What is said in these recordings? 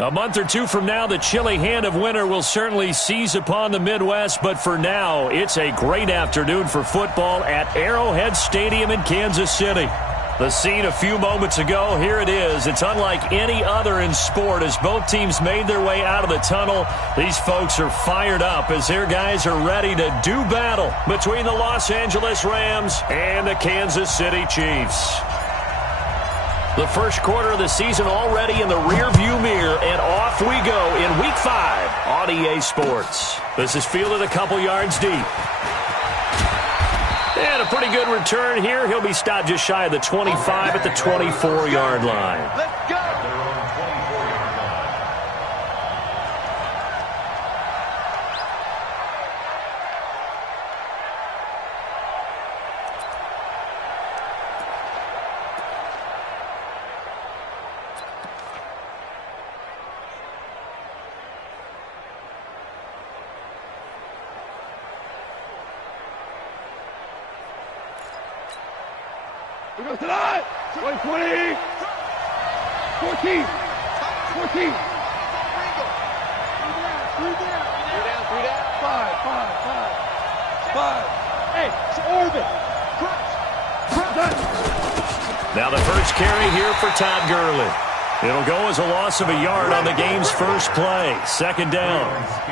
A month or two from now, the chilly hand of winter will certainly seize upon the Midwest, but for now, it's a great afternoon for football at Arrowhead Stadium in Kansas City. The scene a few moments ago, here it is. It's unlike any other in sport as both teams made their way out of the tunnel. These folks are fired up as their guys are ready to do battle between the Los Angeles Rams and the Kansas City Chiefs. The first quarter of the season already in the rearview mirror, and off we go in Week 5 on EA Sports. This is fielded a couple yards deep. And a pretty good return here. He'll be stopped just shy of the 25 at the 24-yard line. Let's go. We go tonight. 20, 14. 14. 5. Hey, it's Orbit. Now the first carry here for Todd Gurley. It'll go as a loss of a yard on the game's first play. Second down.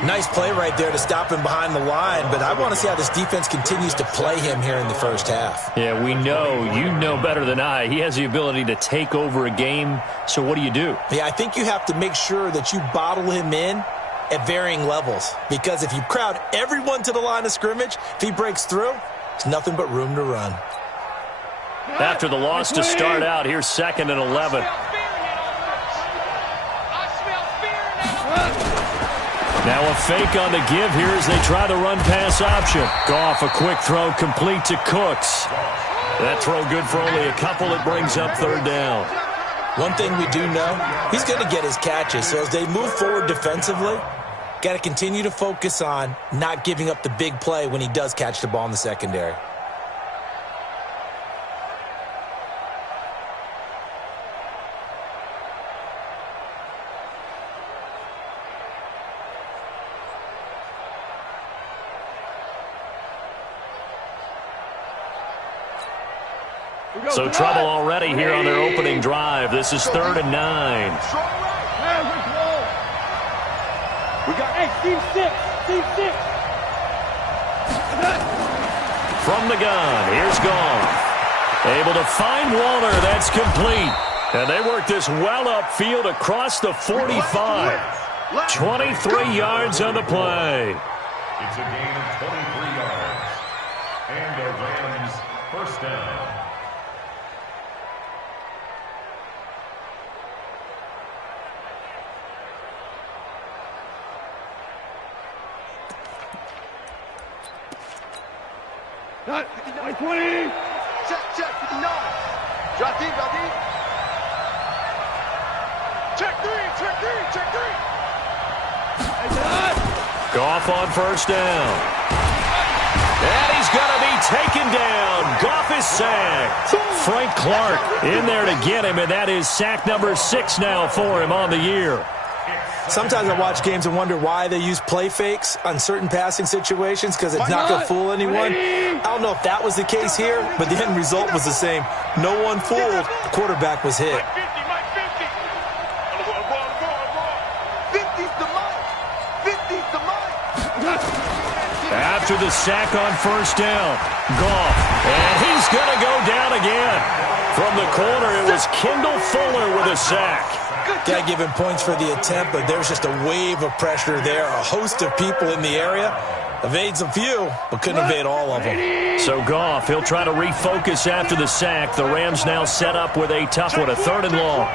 Nice play right there to stop him behind the line, but I want to see how this defense continues to play him here in the first half. Yeah, we know. You know better than I. He has the ability to take over a game, so what do you do? Yeah, I think you have to make sure that you bottle him in at varying levels, because if you crowd everyone to the line of scrimmage, if he breaks through, there's nothing but room to run. After the loss to start out, here's 2nd and 11. Now a fake on the give here as they try the run-pass option. Goff, a quick throw complete to Cooks. That throw good for only a couple. It brings up 3rd down. One thing we do know, he's going to get his catches. So as they move forward defensively, got to continue to focus on not giving up the big play when he does catch the ball in the secondary. So trouble already here on their opening drive. This is 3rd and 9. We got, hey, Steve 6. From the gun, here's Goff. Able to find Waller. That's complete. And they work this well upfield across the 45. 23 yards on the play. It's a gain of 23 yards. And the Rams first down. Not 20. Check, 59. Drop deep. Check three. Goff on first down. And he's going to be taken down. Goff is sacked. Frank Clark in there to get him, and that is sack number 6 now for him on the year. Sometimes I watch games and wonder why they use play fakes on certain passing situations, because it's not going to fool anyone. I don't know if that was the case here, but the end result was the same. No one fooled. The quarterback was hit. 50's the mark. After the sack on first down, Goff, and he's going to go down again. From the corner, it was Kendall Fuller with a sack. Got to give him points for the attempt, but there's just a wave of pressure there. A host of people in the area. Evades a few, but couldn't evade all of them. So Goff, he'll try to refocus after the sack. The Rams now set up with a tough one, a 3rd and long.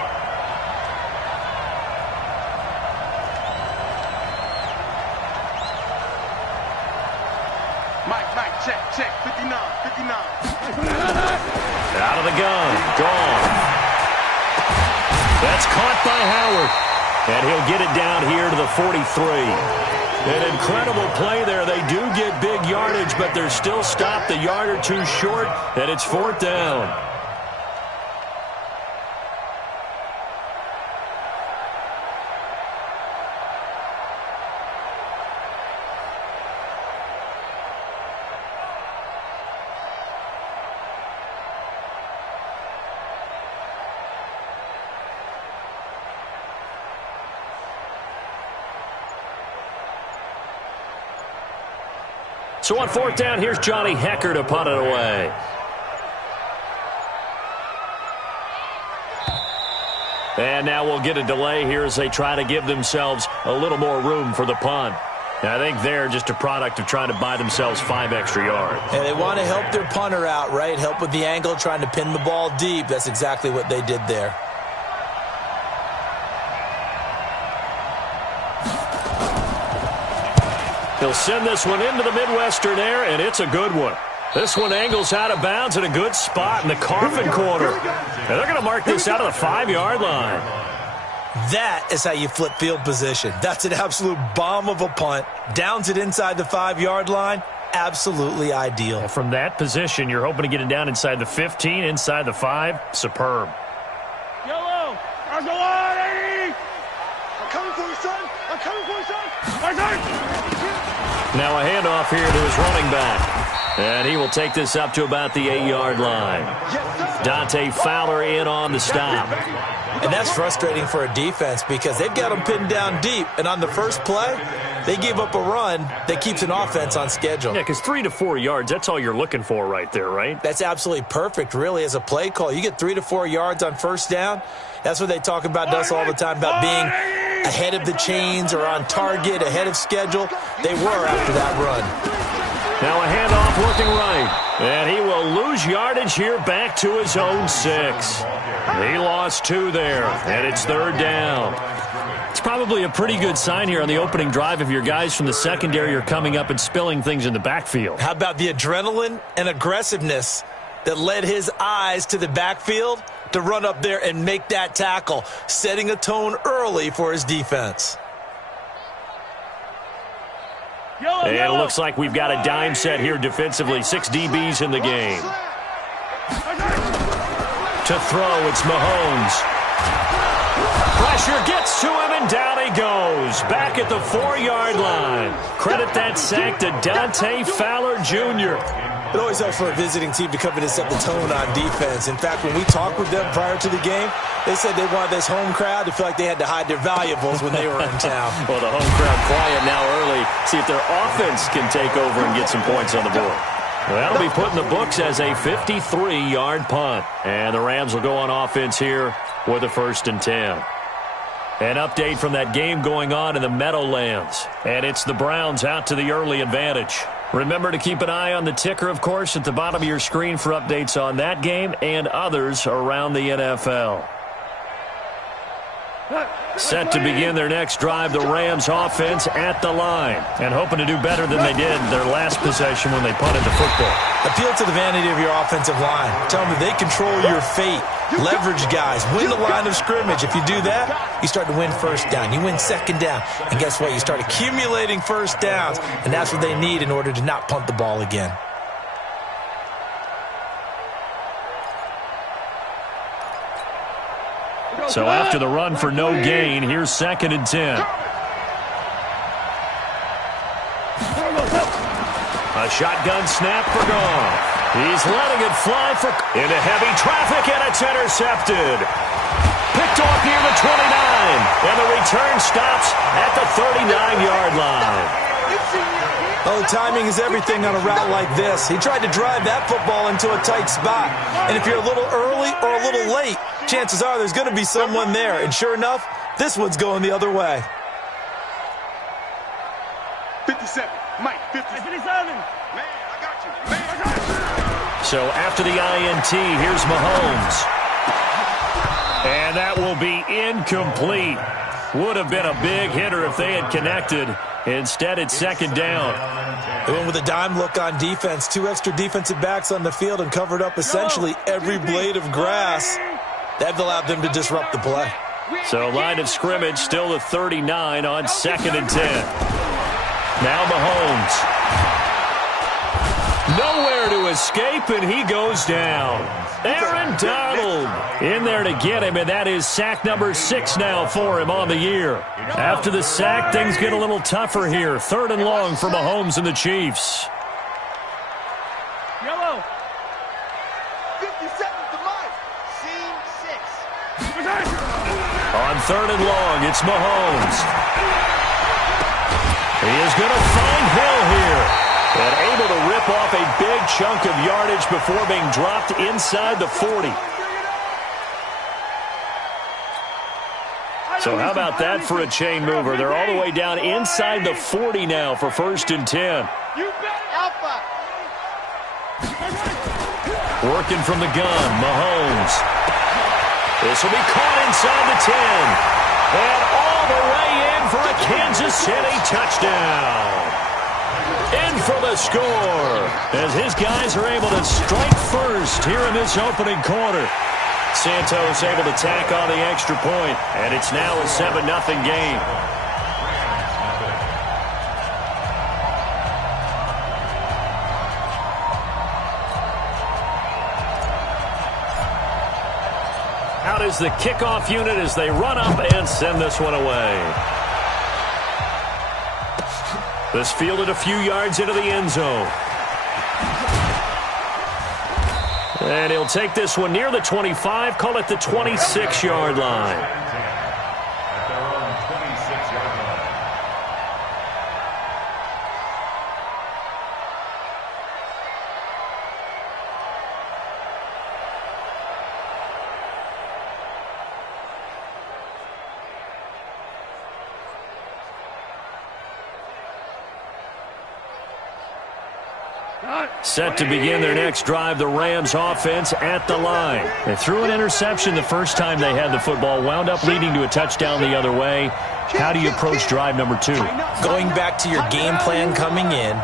Mike, check. 59. Out of the gun, gone. That's caught by Howard. And he'll get it down here to the 43. An incredible play there. They do get big yardage, but they're still stopped a yard or two short, and it's 4th down. So on fourth down, here's Johnny Hekker to punt it away. And now we'll get a delay here as they try to give themselves a little more room for the punt. I think they're just a product of trying to buy themselves 5 extra yards. And they want to help their punter out, right? Help with the angle, trying to pin the ball deep. That's exactly what they did there. He'll send this one into the Midwestern air, and it's a good one. This one angles out of bounds in a good spot in the coffin corner. And they're going to mark this out of the 5-yard line. That is how you flip field position. That's an absolute bomb of a punt. Downs it inside the 5-yard line. Absolutely ideal. And from that position, you're hoping to get it down inside the 15, inside the 5. Superb. Yellow. I'm coming for you, son. I'm coming for you, son. Now a handoff here to his running back. And he will take this up to about the 8-yard line. Dante Fowler in on the stop. And that's frustrating for a defense because they've got them pinned down deep. And on the first play, they give up a run that keeps an offense on schedule. Yeah, because 3 to 4 yards, that's all you're looking for right there, right? That's absolutely perfect, really, as a play call. You get 3 to 4 yards on first down. That's what they talk about us all the time, about being ahead of the chains or on target, ahead of schedule. They were after that run. Now a handoff looking right. And he will lose yardage here back to his own 6. He lost 2 there, and it's 3rd down. It's probably a pretty good sign here on the opening drive if your guys from the secondary are coming up and spilling things in the backfield. How about the adrenaline and aggressiveness that led his eyes to the backfield to run up there and make that tackle, setting a tone early for his defense. And it looks like we've got a dime set here defensively. 6 DBs in the game. To throw, it's Mahomes. Pressure gets to him, and down he goes. Back at the 4-yard line. Credit that sack to Dante Fowler Jr. It always helps for a visiting team to come in and set the tone on defense. In fact, when we talked with them prior to the game, they said they wanted this home crowd to feel like they had to hide their valuables when they were in town. Well, the home crowd quiet now early. See if their offense can take over and get some points on the board. Well, that'll be put in the books as a 53-yard punt. And the Rams will go on offense here with a 1st and 10. An update from that game going on in the Meadowlands. And it's the Browns out to the early advantage. Remember to keep an eye on the ticker, of course, at the bottom of your screen for updates on that game and others around the NFL. Set to begin their next drive, the Rams offense at the line. And hoping to do better than they did their last possession when they punted the football. Appeal to the vanity of your offensive line. Tell them that they control your fate. Leverage guys. Win the line of scrimmage. If you do that, you start to win first down. You win second down. And guess what? You start accumulating first downs. And that's what they need in order to not punt the ball again. So after the run for no gain, here's 2nd and 10. A shotgun snap for Goff. He's letting it fly into heavy traffic, and it's intercepted. Picked off near the 29, and the return stops at the 39-yard line. Oh, timing is everything on a route like this. He tried to drive that football into a tight spot. And if you're a little early or a little late, chances are there's going to be someone there. And sure enough, this one's going the other way. 57. Mike, 57. Man, I got you. Man, I got you. So after the INT, here's Mahomes. And that will be incomplete. Would have been a big hitter if they had connected. Instead, it's 2nd down. They went with a dime look on defense. 2 extra defensive backs on the field and covered up essentially every blade of grass. That allowed them to disrupt the play. So line of scrimmage still the 39 on 2nd and 10. Now Mahomes. Nowhere to escape, and he goes down. Aaron Donald in there to get him, and that is sack number 6 now for him on the year. After the sack, things get a little tougher here. 3rd and long for Mahomes and the Chiefs. Yellow. 57 to Mike. Seam 6. On 3rd and long, it's Mahomes. He is going to find Hill here. And able to rip off a big chunk of yardage before being dropped inside the 40. So how about that for a chain mover? They're all the way down inside the 40 now for 1st and 10. Working from the gun, Mahomes. This will be caught inside the 10. And all the way in for a Kansas City touchdown. In for the score as his guys are able to strike first here in this opening quarter. Santos able to tack on the extra point, and it's now a 7-0 game. Out is the kickoff unit as they run up and send this one away. This fielded a few yards into the end zone. And he'll take this one near the 25, call it the 26-yard line. At their own 26-yard line. Set to begin their next drive, the Rams offense at the line. They threw an interception the first time they had the football, wound up leading to a touchdown the other way. How do you approach drive number 2? Going back to your game plan coming in,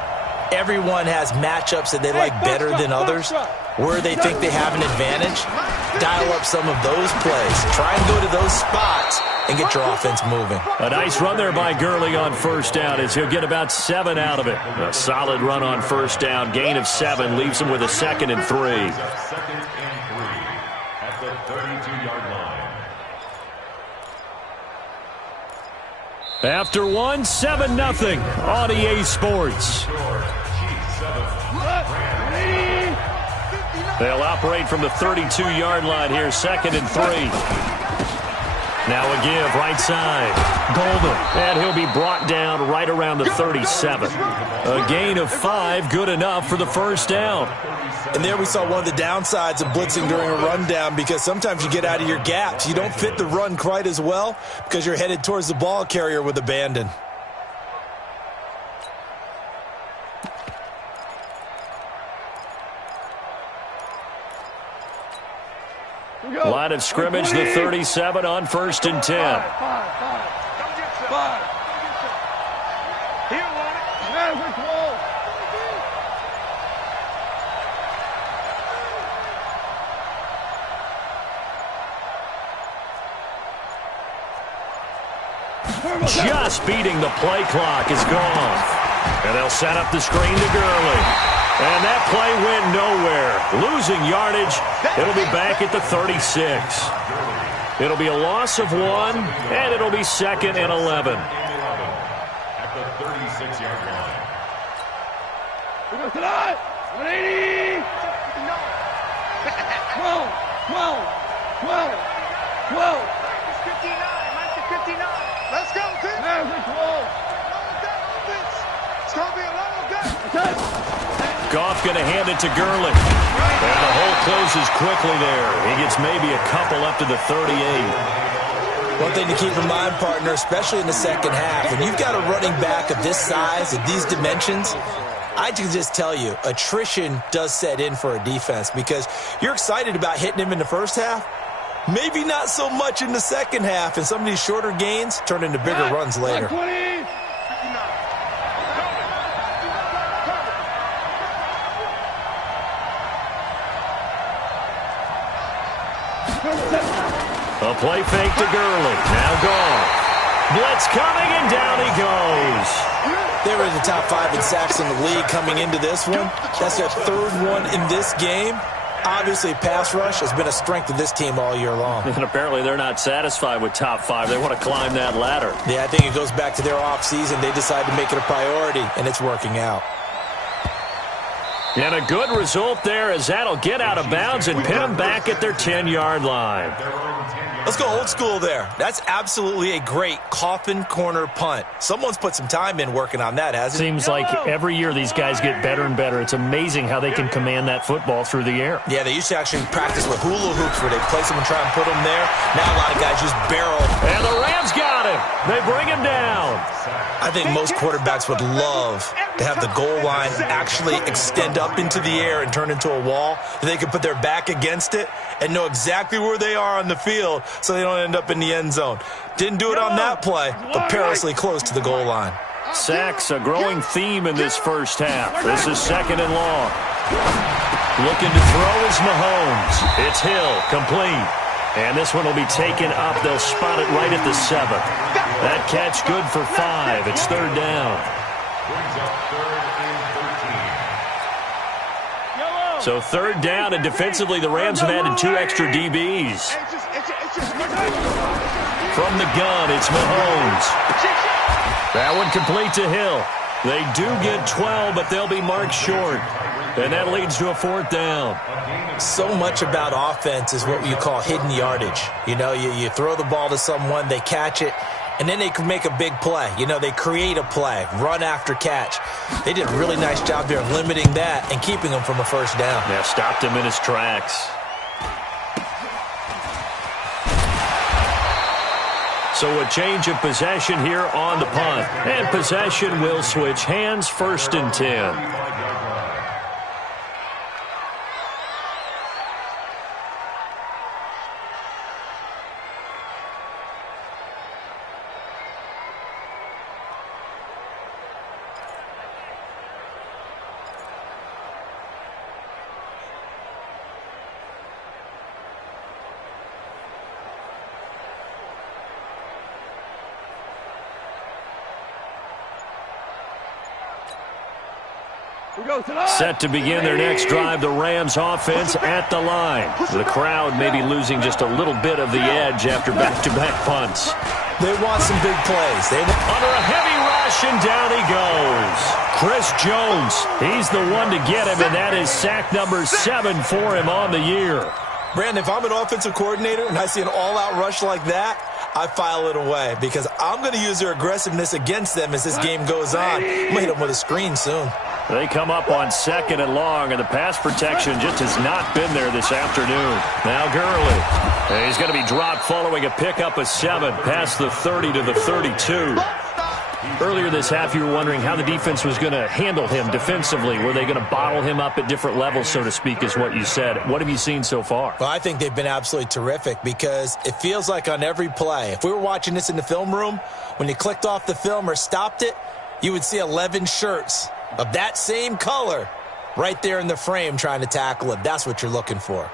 everyone has matchups that they like better than others. Where they think they have an advantage, dial up some of those plays. Try and go to those spots and get your offense moving. A nice run there by Gurley on first down as he'll get about 7 out of it. A solid run on first down. Gain of 7 leaves him with a 2nd and 3. 2nd and 3 at the 32-yard line. After one, 7-0 on EA Sports. They'll operate from the 32-yard line here, 2nd and 3. Now a give, right side. Golden. And he'll be brought down right around the 37. A gain of 5, good enough for the first down. And there we saw one of the downsides of blitzing during a rundown, because sometimes you get out of your gaps. You don't fit the run quite as well because you're headed towards the ball carrier with abandon. Line of scrimmage, the 37 on 1st and 10. Just beating the play clock is gone. And they'll set up the screen to Gurley. And that play went nowhere. Losing yardage. It'll be back at the 36. It'll be a loss of 1, and it'll be 2nd and 11. At the 36-yard line. Tonight, 80. 12. 59. Let's go, Tim. It's going to be a lot of good. Goff going to hand it to Gurley. And the hole closes quickly there. He gets maybe a couple up to the 38. One thing to keep in mind, partner, especially in the second half, when you've got a running back of this size, of these dimensions, I can just tell you, attrition does set in for a defense, because you're excited about hitting him in the first half. Maybe not so much in the second half, and some of these shorter gains turn into bigger runs later. A play fake to Gurley. Now gone. Blitz coming, and down he goes. They were in the top 5 in sacks in the league coming into this one. That's their 3rd one in this game. Obviously, pass rush has been a strength of this team all year long. And apparently they're not satisfied with top 5. They want to climb that ladder. Yeah, I think it goes back to their offseason. They decided to make it a priority, and it's working out. And a good result there, as that'll get out of bounds and pin them back at their 10-yard line. Their own 10-yard Let's go old school there. That's absolutely a great coffin corner punt. Someone's put some time in working on that, hasn't it? Seems like every year these guys get better and better. It's amazing how they can command that football through the air. Yeah, they used to actually practice with hula hoops where they place them and try and put them there. Now a lot of guys just barrel. And the Rams got him. They bring him down. I think most quarterbacks would love to have the goal line actually extend up into the air and turn into a wall. They could put their back against it and know exactly where they are on the field so they don't end up in the end zone. Didn't do it on that play, but perilously close to the goal line. Sacks, a growing theme in this first half. This is 2nd and long. Looking to throw is Mahomes. It's Hill, complete. And this one will be taken up. They'll spot it right at the 7. That catch good for 5. It's 3rd down. So 3rd down, and defensively the Rams have added 2 extra DBs. From the gun, it's Mahomes. That one complete to Hill. They do get 12, but they'll be marked short. And that leads to a 4th down. So much about offense is what you call hidden yardage. You know, you throw the ball to someone, they catch it, and then they can make a big play. You know, they create a play, run after catch. They did a really nice job there limiting that and keeping him from a 1st down. Yeah, stopped him in his tracks. So a change of possession here on the punt. And possession will switch hands, 1st and 10. Set to begin their next drive, the Rams offense at the line. The crowd may be losing just a little bit of the edge after back-to-back punts. They want some big plays. Under a heavy rush, and down he goes. Chris Jones, he's the one to get him, and that is sack number 7 for him on the year. Brandon, if I'm an offensive coordinator and I see an all-out rush like that, I file it away because I'm going to use their aggressiveness against them as this game goes on. I'm going to hit them with a screen soon. They come up on 2nd and long, and the pass protection just has not been there this afternoon. Now Gurley. And he's going to be dropped following a pickup of 7 past the 30 to the 32. Earlier this half, you were wondering how the defense was going to handle him defensively. Were they going to bottle him up at different levels, so to speak, is what you said. What have you seen so far? Well, I think they've been absolutely terrific because it feels like on every play, if we were watching this in the film room, when you clicked off the film or stopped it, you would see 11 shirts of that same color right there in the frame trying to tackle it. That's what you're looking for.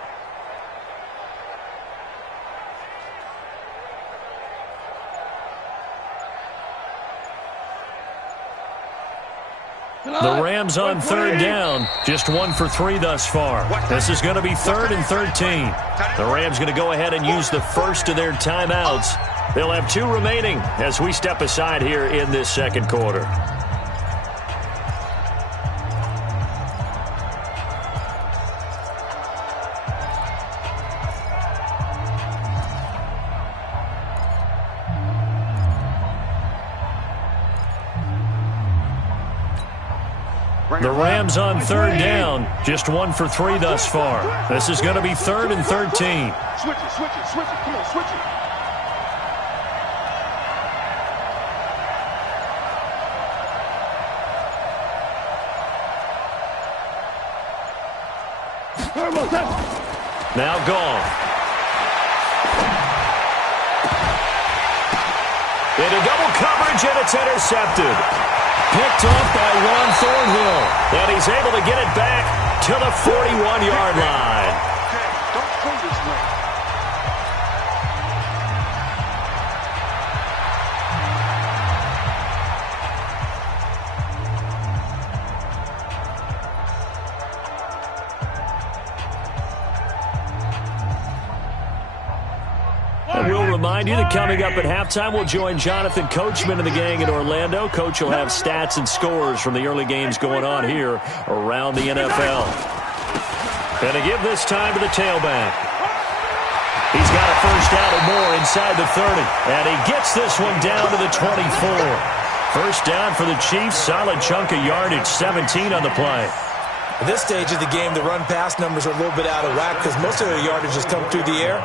The Rams on 3rd down, just 1 for 3 thus far. This is going to be 3rd and 13. The Rams going to go ahead and use the first of their timeouts. They'll have 2 remaining as we step aside here in this 2nd quarter. The Rams on 3rd down, just 1 for 3 thus far. This is going to be 3rd and 13. Switch it, switch it, switch it. Come on, switch it. Now gone. Into double coverage, and it's intercepted. Picked off by Juan Thornhill. And he's able to get it back to the 41-yard line. Don't go this way. And we'll remind you that coming up at halftime, we'll join Jonathan Coachman and the gang in Orlando. Coach will have stats and scores from the early games going on here around the NFL. And to give this time to the tailback. He's got a first down or more inside the 30. And he gets this one down to the 24. First down for the Chiefs. Solid chunk of yardage, 17 on the play. At this stage of the game, the run-pass numbers are a little bit out of whack because most of their yardage has come through the air.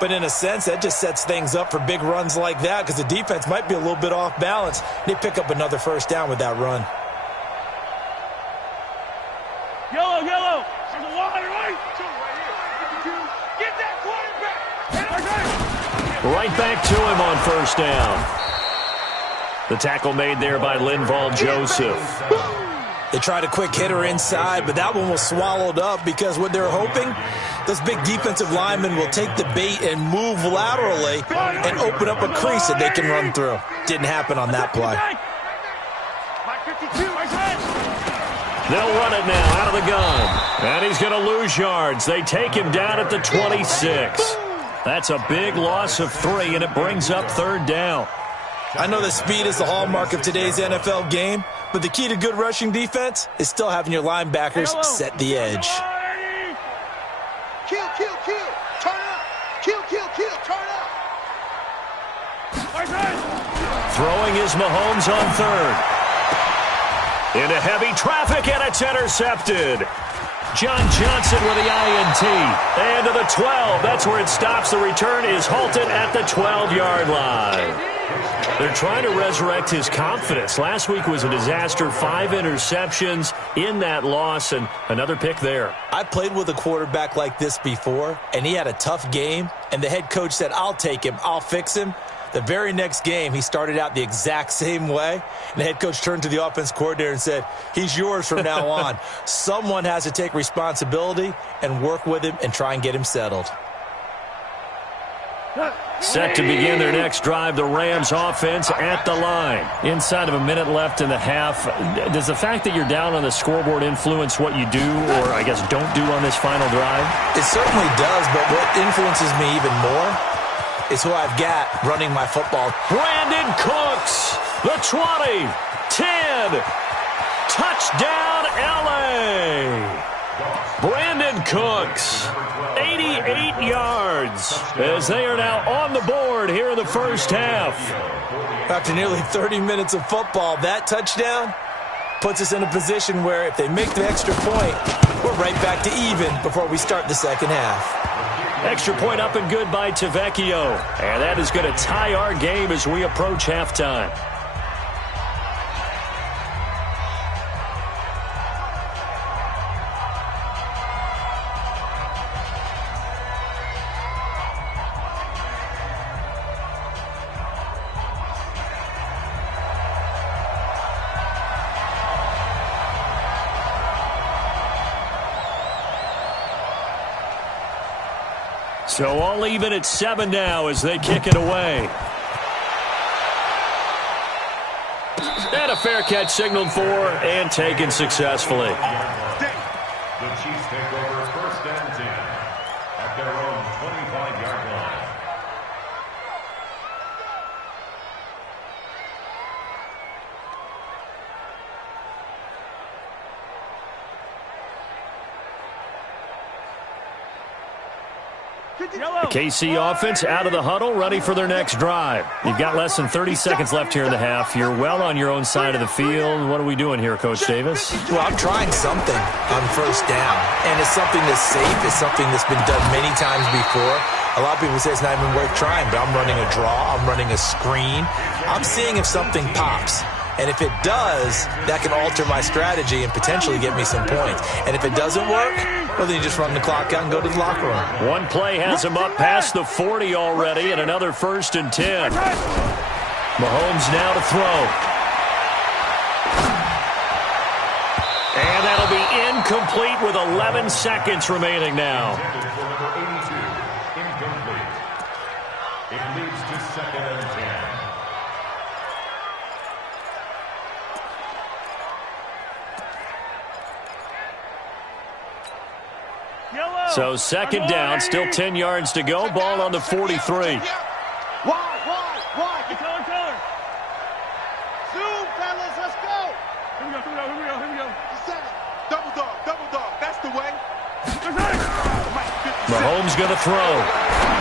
But in a sense, that just sets things up for big runs like that because the defense might be a little bit off balance. They pick up another first down with that run. Yellow, yellow. There's a wide right. Get that quarterback. Right back to him on first down. The tackle made there by Linval Joseph. They tried a quick hitter inside, but that one was swallowed up because what they're hoping, those big defensive linemen will take the bait and move laterally and open up a crease that they can run through. Didn't happen on that play. They'll run it now out of the gun. And he's going to lose yards. They take him down at the 26. That's a big loss of 3, and it brings up third down. I know that speed is the hallmark of today's NFL game, but the key to good rushing defense is still having your linebackers set the edge. Kill, kill, kill. Turn up. Kill, kill, kill. Turn up. Throwing is Mahomes on third. Into heavy traffic, and it's intercepted. John Johnson with the INT. And to the 12. That's where it stops. The return is halted at the 12-yard line. They're trying to resurrect his confidence. Last week was a disaster. 5 interceptions in that loss, and another pick there. I played with a quarterback like this before, and he had a tough game, and the head coach said, I'll take him, I'll fix him. The very next game, he started out the exact same way, and the head coach turned to the offense coordinator and said, he's yours from now on. Someone has to take responsibility and work with him and try and get him settled. Set to begin their next drive, the Rams offense at the line. Inside of a minute left in the half. Does the fact that you're down on the scoreboard influence what you do, or I guess don't do on this final drive? It certainly does, but what influences me even more is who I've got running my football. Brandon Cooks, the 20, 10, touchdown LA. Brandon Cooks, 88 yards, as they are now on the board here in the first half. After nearly 30 minutes of football, that touchdown puts us in a position where if they make the extra point, we're right back to even before we start the second half. Extra point up and good by Tavecchio. And that is going to tie our game as we approach halftime. So all even at 7 now as they kick it away. And a fair catch signaled for and taken successfully. The Chiefs take over first and 10 at their own 25-yard line. The KC offense out of the huddle, ready for their next drive. You've got less than 30 seconds left here in the half. You're well on your own side of the field. What are we doing here, Coach Davis? Well, I'm trying something on first down, and it's something that's safe. It's something that's been done many times before. A lot of people say it's not even worth trying, but I'm running a draw. I'm running a screen. I'm seeing if something pops. And if it does, that can alter my strategy and potentially get me some points. And if it doesn't work, well, then you just run the clock out and go to the locker room. One play has him up past the 40 already, and another first and 10. Mahomes now to throw. And that'll be incomplete with 11 seconds remaining now. Incomplete. It leads to second and 10. So second down, still 10 yards to go. Ball on the 43. Wide. Get color. Zoom, fellas, let's go. Here we go. Double dog. That's the way. Mahomes going to throw.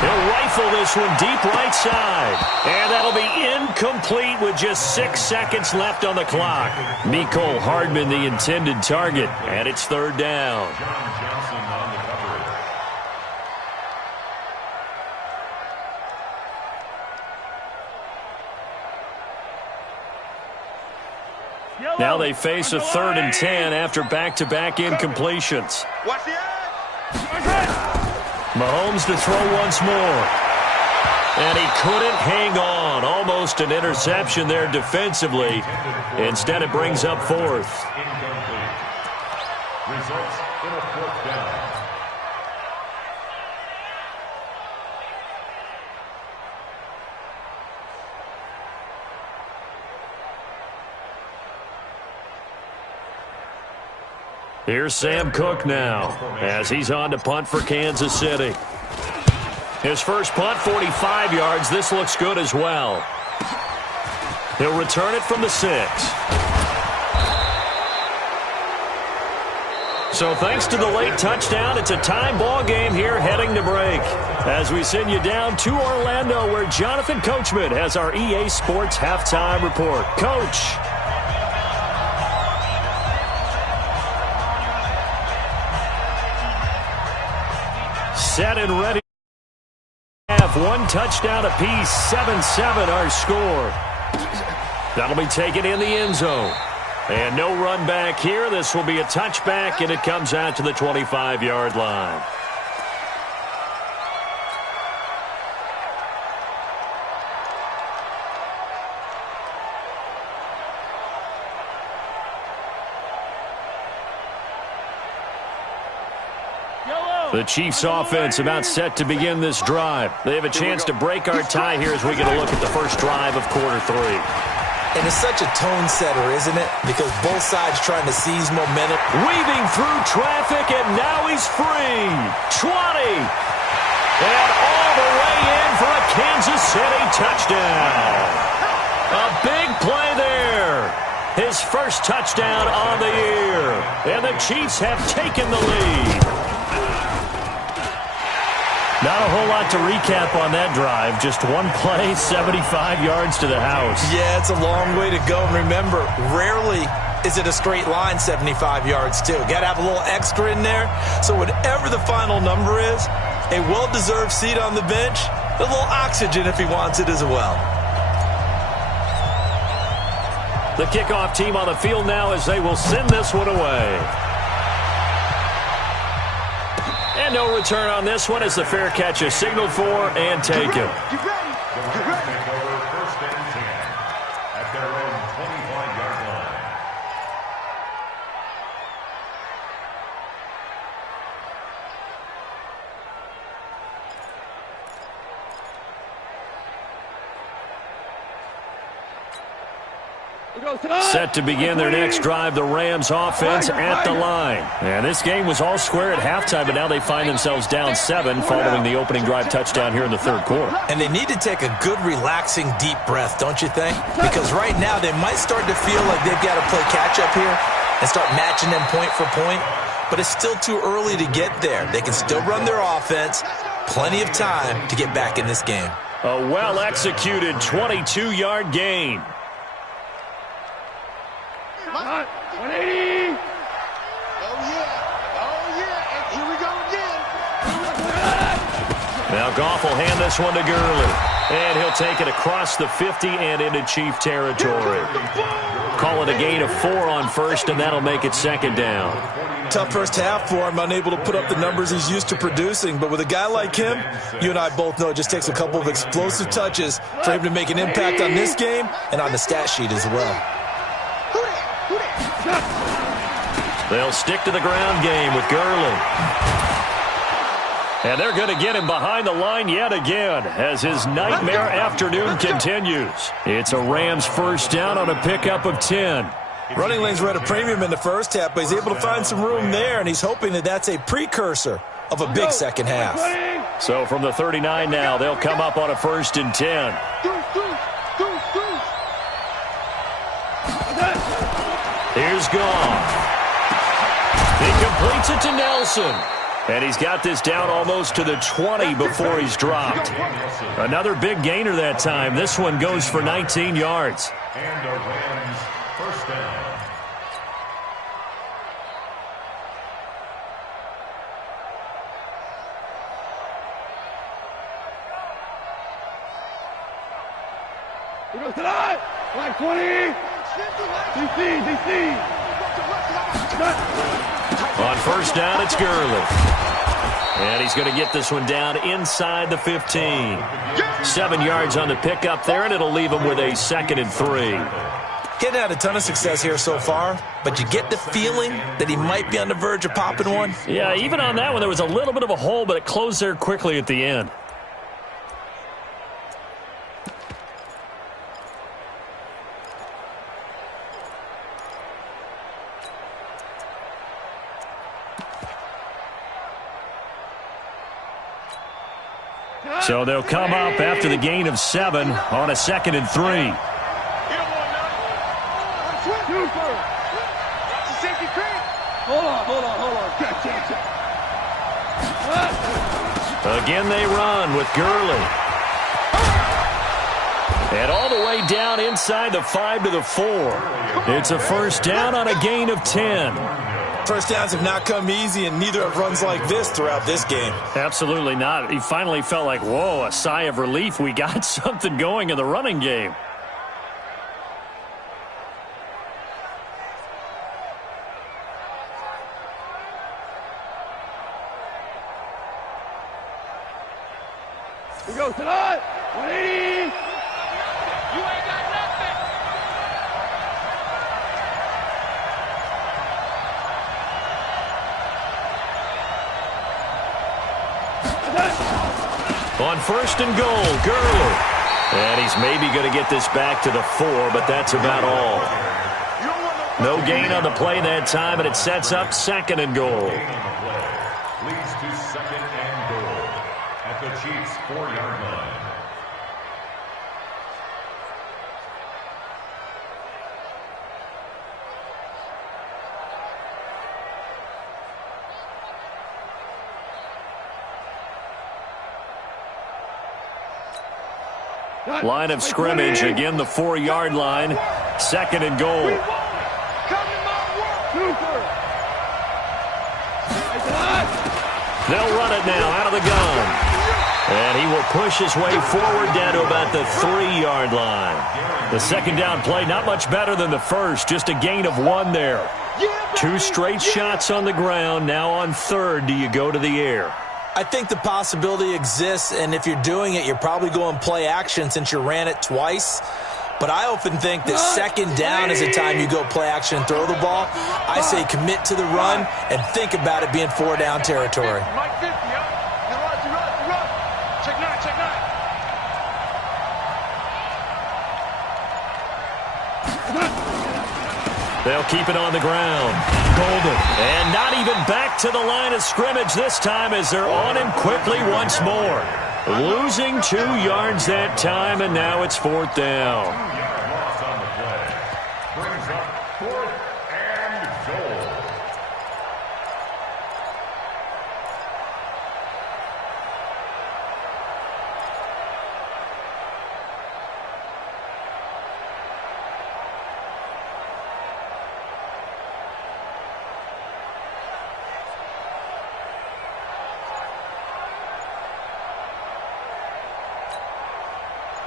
He'll rifle this one deep right side. And that'll be incomplete with just 6 seconds left on the clock. Mecole Hardman the intended target, and it's third down. John Johnson on the coverage. Now they face a 3rd and 10 after back-to-back incompletions. Watch the edge. Mahomes to throw once more. And he couldn't hang on. Almost an interception there defensively. Instead, it brings up 4th. Incomplete. Results in a 4th down. Here's Sam Cook now as he's on to punt for Kansas City. His first punt, 45 yards. This looks good as well. He'll return it from the 6. So thanks to the late touchdown, it's a time ball game here heading to break. As we send you down to Orlando, where Jonathan Coachman has our EA Sports halftime report. Coach. Set and ready. Have 1 touchdown apiece, 7-7 our score. That'll be taken in the end zone. And no run back here. This will be a touchback, and it comes out to the 25-yard line. The Chiefs offense about set to begin this drive. They have a chance to break our tie here as we get a look at the first drive of quarter 3. And it's such a tone setter, isn't it? Because both sides trying to seize momentum. Weaving through traffic, and now he's free. 20. And all the way in for a Kansas City touchdown. A big play there. His first touchdown on the year. And the Chiefs have taken the lead. Not a whole lot to recap on that drive. Just one play, 75 yards to the house. Yeah, it's a long way to go. And remember, rarely is it a straight line 75 yards, too. Got to have a little extra in there. So whatever the final number is, a well-deserved seat on the bench, a little oxygen if he wants it as well. The kickoff team on the field now as they will send this one away. And no return on this one as the fair catch is signaled for and taken. The Rams take over 1st and 10 at their own 25-yard line. Set to begin their next drive, the Rams offense at the line. And this game was all square at halftime, but now they find themselves down 7 following the opening drive touchdown here in the 3rd quarter. And they need to take a good, relaxing, deep breath, don't you think? Because right now they might start to feel like they've got to play catch-up here and start matching them point for point. But it's still too early to get there. They can still run their offense. Plenty of time to get back in this game. A well-executed 22-yard gain. 180. Oh, yeah. And here we go again. Now Goff will hand this one to Gurley. And he'll take it across the 50 and into Chief territory. Call it a gain of 4 on first, and that'll make it 2nd down. Tough first half for him, unable to put up the numbers he's used to producing. But with a guy like him, you and I both know it just takes a couple of explosive touches for him to make an impact on this game and on the stat sheet as well. They'll stick to the ground game with Gurley. And they're going to get him behind the line yet again as his nightmare afternoon continues. It's a Rams first down on a pickup of 10. Running lanes were at a premium in the first half, but he's able to find some room there, and he's hoping that that's a precursor of a big second half. So from the 39 now, they'll come up on a 1st and 10. Here's Goff. He completes it to Nelson. And he's got this down almost to the 20 before he's dropped. Another big gainer that time. This one goes for 19 yards. And a Rams first down. He goes tonight. Like 20. DC. On first down, it's Gurley. And he's going to get this one down inside the 15. 7 yards on the pickup there, and it'll leave him with a 2nd and 3. Getting had a ton of success here so far, but you get the feeling that he might be on the verge of popping one. Yeah, even on that one, there was a little bit of a hole, but it closed there quickly at the end. So they'll come up after the gain of 7 on a 2nd and 3. Hold on. Again they run with Gurley. And all the way down inside the 5 to the 4. It's a first down on a gain of 10. First downs have not come easy, and neither have runs like this throughout this game. Absolutely not. He finally felt like, whoa, a sigh of relief. We got something going in the running game. He goes tonight. 180. You ain't got nothing. On first and goal, Gurley. And he's maybe going to get this back to the 4, but that's about all. No gain on the play that time, and it sets up 2nd and goal. Leads to 2nd and goal at the Chiefs' 4-yard line. Line of scrimmage, again the 4-yard line. 2nd and goal. They'll run it now out of the gun. And he will push his way forward down to about the 3-yard line. The 2nd down play, not much better than the first, just a gain of 1 there. 2 straight shots on the ground. Now on 3rd, do you go to the air? I think the possibility exists, and if you're doing it, you're probably going play action since you ran it twice. But I often think that 2nd down is the time you go play action and throw the ball. I say commit to the run and think about it being 4-down territory. Mike 50, huh? You run. Check 9. They'll keep it on the ground. Golden. And not even back to the line of scrimmage this time as they're on him quickly once more. Losing 2 yards that time, and now it's 4th down. 2-yard loss on the play. Brings up 4th and goal.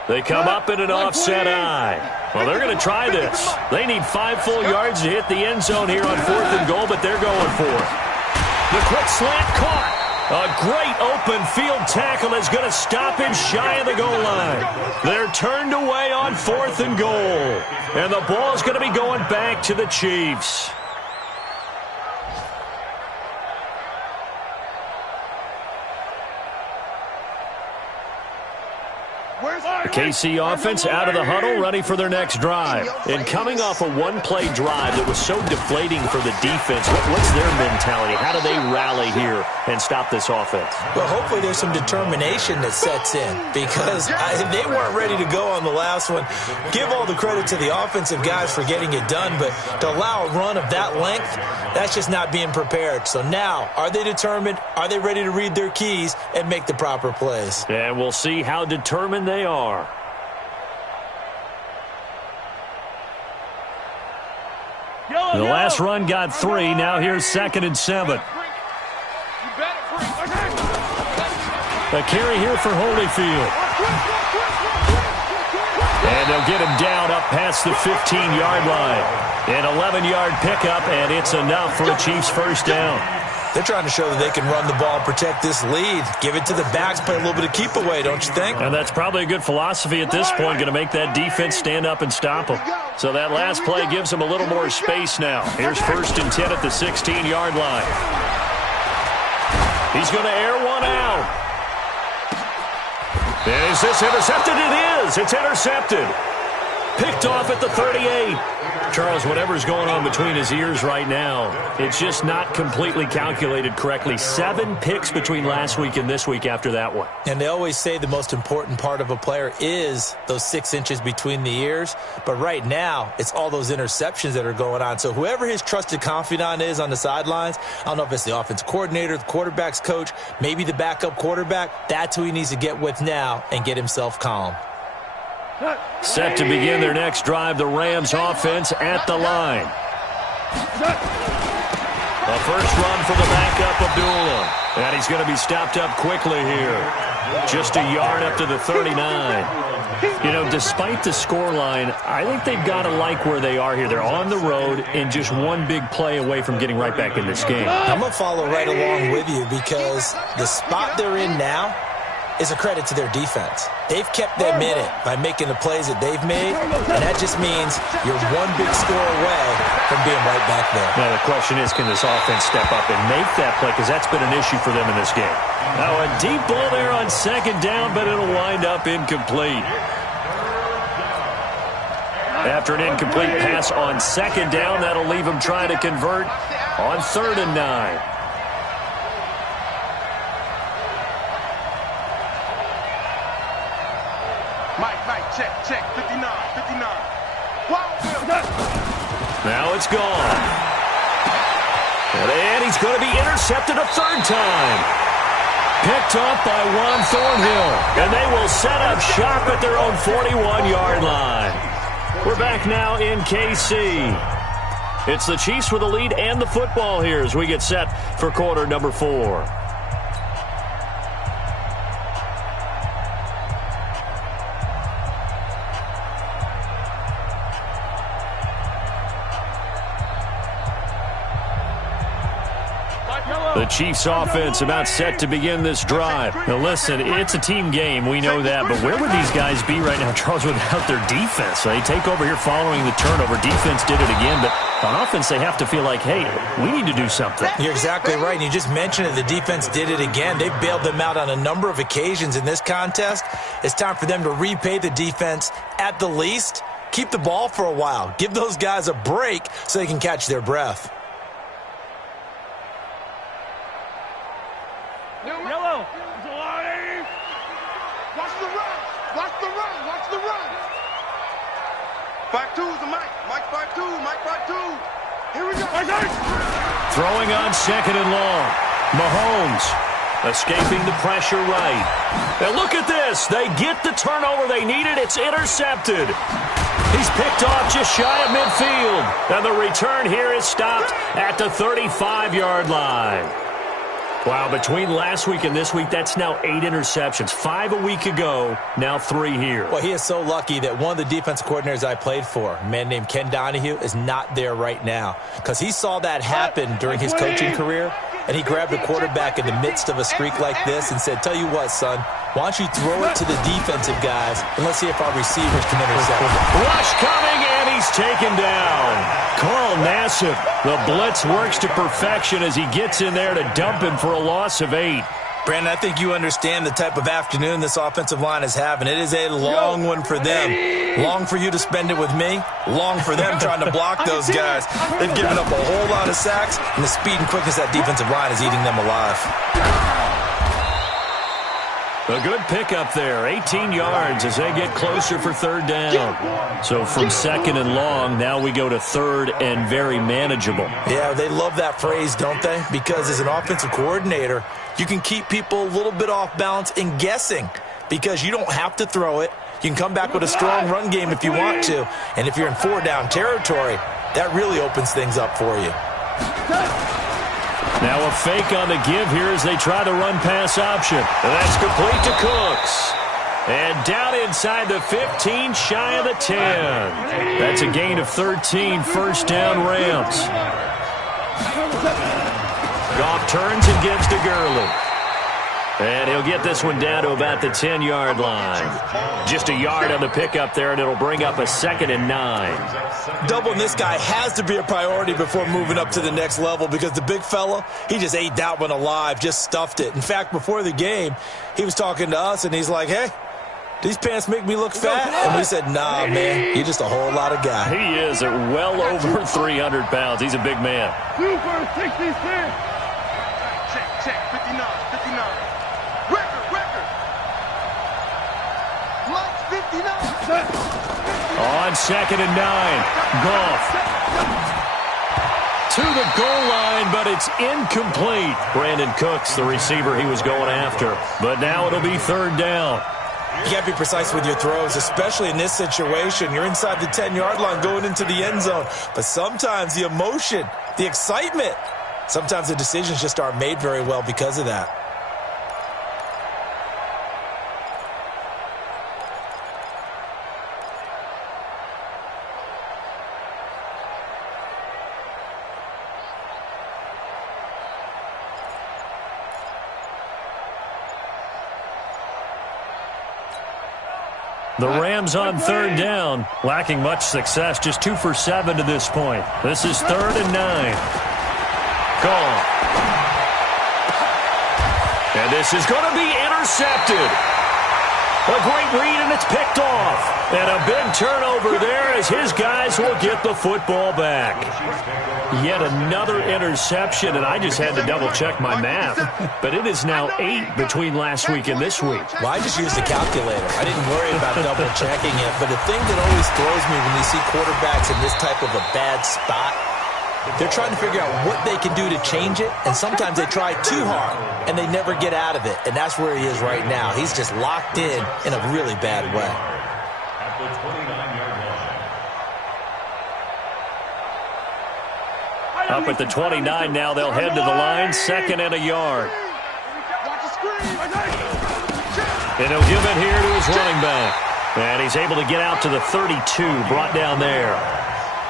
They come up in an offset eye. Well, they're going to try this. They need 5 full yards to hit the end zone here on 4th and goal, but they're going for it. The quick slant caught. A great open field tackle is going to stop him shy of the goal line. They're turned away on 4th and goal. And the ball's going to be going back to the Chiefs. KC offense out of the huddle, ready for their next drive. And coming off a one-play drive that was so deflating for the defense, what's their mentality? How do they rally here and stop this offense? Well, hopefully there's some determination that sets in because they weren't ready to go on the last one. Give all the credit to the offensive guys for getting it done, but to allow a run of that length, that's just not being prepared. So now, are they determined? Are they ready to read their keys and make the proper plays? And we'll see how determined they are. The last run got 3. Now here's 2nd and 7. A carry here for Holyfield. And they'll get him down up past the 15-yard line. An 11-yard pickup, and it's enough for a Chiefs first down. They're trying to show that they can run the ball and protect this lead. Give it to the backs, play a little bit of keep away, don't you think? And that's probably a good philosophy at this point, going to make that defense stand up and stop them. So that last play gives them a little more space now. Here's 1st and 10 at the 16-yard line. He's going to air one out. Is this intercepted? It is. It's intercepted. Picked off at the 38. Charles, whatever's going on between his ears right now, it's just not completely calculated correctly. 7 picks between last week and this week after that one. And they always say the most important part of a player is those 6 inches between the ears. But right now, it's all those interceptions that are going on. So whoever his trusted confidant is on the sidelines, I don't know if it's the offense coordinator, the quarterback's coach, maybe the backup quarterback, that's who he needs to get with now and get himself calm. Set to begin their next drive, the Rams offense at the line. A first run for the backup, Abdullah. And he's going to be stopped up quickly here. Just a yard up to the 39. You know, despite the scoreline, I think they've got to like where they are here. They're on the road and just one big play away from getting right back in this game. I'm going to follow right along with you because the spot they're in now is a credit to their defense. They've kept them in it by making the plays that they've made, and that just means you're one big score away from being right back there. Now, the question is, can this offense step up and make that play? Because that's been an issue for them in this game. Now, a deep ball there on 2nd down, but it'll wind up incomplete. After an incomplete pass on 2nd down, that'll leave them trying to convert on 3rd and 9. Check, 59. Now it's gone. And he's going to be intercepted a 3rd time. Picked off by Juan Thornhill. And they will set up shop at their own 41-yard line. We're back now in KC. It's the Chiefs with the lead and the football here as we get set for quarter number 4. The Chiefs offense about set to begin this drive. Now listen, it's a team game, we know that, but where would these guys be right now, Charles, without their defense? They take over here following the turnover. Defense did it again, but on offense they have to feel like, hey, we need to do something. You're exactly right, and you just mentioned it. The defense did it again. They've bailed them out on a number of occasions in this contest. It's time for them to repay the defense at the least. Keep the ball for a while. Give those guys a break so they can catch their breath. Yellow. Watch the run. Watch the run. Watch the run. 5-2's the Mike. Mike 5-2. Mike 5-2. Here we go. Throwing on 2nd and long. Mahomes escaping the pressure right. And look at this. They get the turnover they needed. It's intercepted. He's picked off just shy of midfield. And the return here is stopped at the 35-yard line. Wow, between last week and this week, that's now 8 interceptions. 5 a week ago, now 3 here. Well, he is so lucky that one of the defense coordinators I played for, a man named Ken Donahue, is not there right now. Because he saw that happen during his coaching career, and he grabbed the quarterback in the midst of a streak like this and said, tell you what, son, why don't you throw it to the defensive guys, and let's see if our receivers can intercept it. Rush coming, and he's taken down. Carl Nassib, the blitz works to perfection as he gets in there to dump him for a loss of 8. Brandon, I think you understand the type of afternoon this offensive line is having. It is a long one for them. Long for you to spend it with me. Long for them trying to block those guys. They've given up a whole lot of sacks, and the speed and quickness of that defensive line is eating them alive. A good pickup there, 18 yards as they get closer for third down. So from second and long, now we go to third and very manageable. Yeah, they love that phrase, don't they? Because as an offensive coordinator, you can keep people a little bit off balance and guessing because you don't have to throw it. You can come back with a strong run game if you want to. And if you're in four-down territory, that really opens things up for you. Now a fake on the give here as they try the run-pass option. And that's complete to Cooks. And down inside the 15, shy of the 10. That's a gain of 13, first down Rams. Goff turns and gives to Gurley. And he'll get this one down to about the 10-yard line. Just a yard on the pickup there, and it'll bring up a 2nd and 9. Doubling this guy has to be a priority before moving up to the next level because the big fella, he just ate that one alive, just stuffed it. In fact, before the game, he was talking to us, and he's like, hey, these pants make me look fat? And we said, nah, man, you're just a whole lot of guy. He is at well over 300 pounds. He's a big man. Super 66. Check, 59, 59. Record. Mike's 59. On 2nd and 9, Goff to the goal line, but it's incomplete. Brandon Cooks, the receiver he was going after. But now it'll be third down. You got to be precise with your throws, especially in this situation. You're inside the 10-yard line going into the end zone. But sometimes the emotion, the excitement, sometimes the decisions just aren't made very well because of that. The Rams on third down, lacking much success, just 2 for 7 to this point. This is 3rd and 9. Goff. And this is going to be intercepted. A great read, and it's picked off. And a big turnover there as his guys will get the football back. Yet another interception, and I just had to double-check my math. But it is now 8 between last week and this week. Well, I just used a calculator. I didn't worry about double-checking it. But the thing that always throws me when you see quarterbacks in this type of a bad spot, they're trying to figure out what they can do to change it, and sometimes they try too hard, and they never get out of it. And that's where he is right now. He's just locked in a really bad way. At the 29-yard line. Up at the 29 now, they'll head to the line, 2nd and a yard. And he'll give it here to his running back. And he's able to get out to the 32, brought down there.